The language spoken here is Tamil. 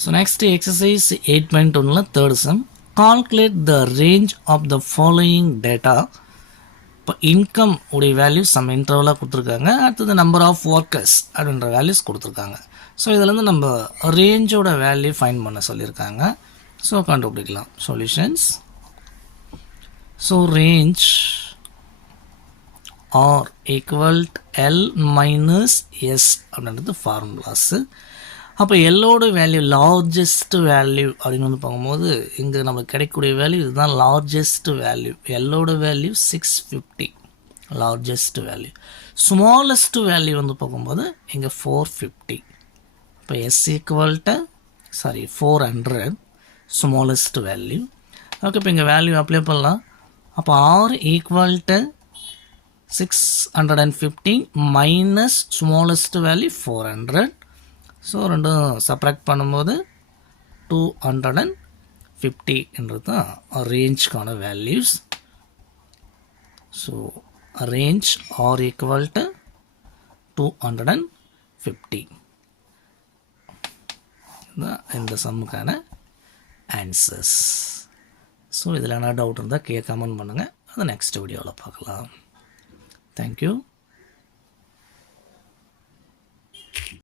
So next exercise 8.1 third sum. Calculate the range of the following data. இப்போ இன்கம் உடைய வேல்யூஸ் நம்ம இன்டர்வலாக கொடுத்துருக்காங்க. அடுத்தது நம்பர் ஆஃப் ஒர்க்கர்ஸ் அப்படின்ற வேல்யூஸ் கொடுத்துருக்காங்க. ஸோ இதில் நம்ம ரேஞ்சோட வேல்யூ ஃபைண்ட் பண்ண சொல்லியிருக்காங்க. ஸோ கண்டுபிடிக்கலாம். Solutions. So range R equal L minus S அப்படின்றது ஃபார்முலாஸு. அப்போ எல்லோட வேல்யூ லார்ஜஸ்ட் வேல்யூ அப்படின்னு வந்து பார்க்கும்போது இங்கே நமக்கு கிடைக்கக்கூடிய வேல்யூ இதுதான் லார்ஜஸ்ட் வேல்யூ. எல்லோட value 650 largest value. Smallest value வந்து பார்க்கும்போது இங்கே 450. இப்போ S equal to 400 smallest value. Okay, இப்போ இங்கே வேல்யூ அப்ளை பண்ணலாம். அப்போ R equal to 650 minus smallest value 400. So ரெண்டும் சப்ராக்ட் பண்ணும்போது 250 என்றது தான் ரேஞ்சுக்கான values. So range R equal to 250 இந்த சம்முக்கான ஆன்சர்ஸ். ஸோ இதில் என்ன டவுட் இருந்தால் கமெண்ட் பண்ணுங்கள். அதை நெக்ஸ்ட் வீடியோவில் பார்க்கலாம். தேங்க்யூ.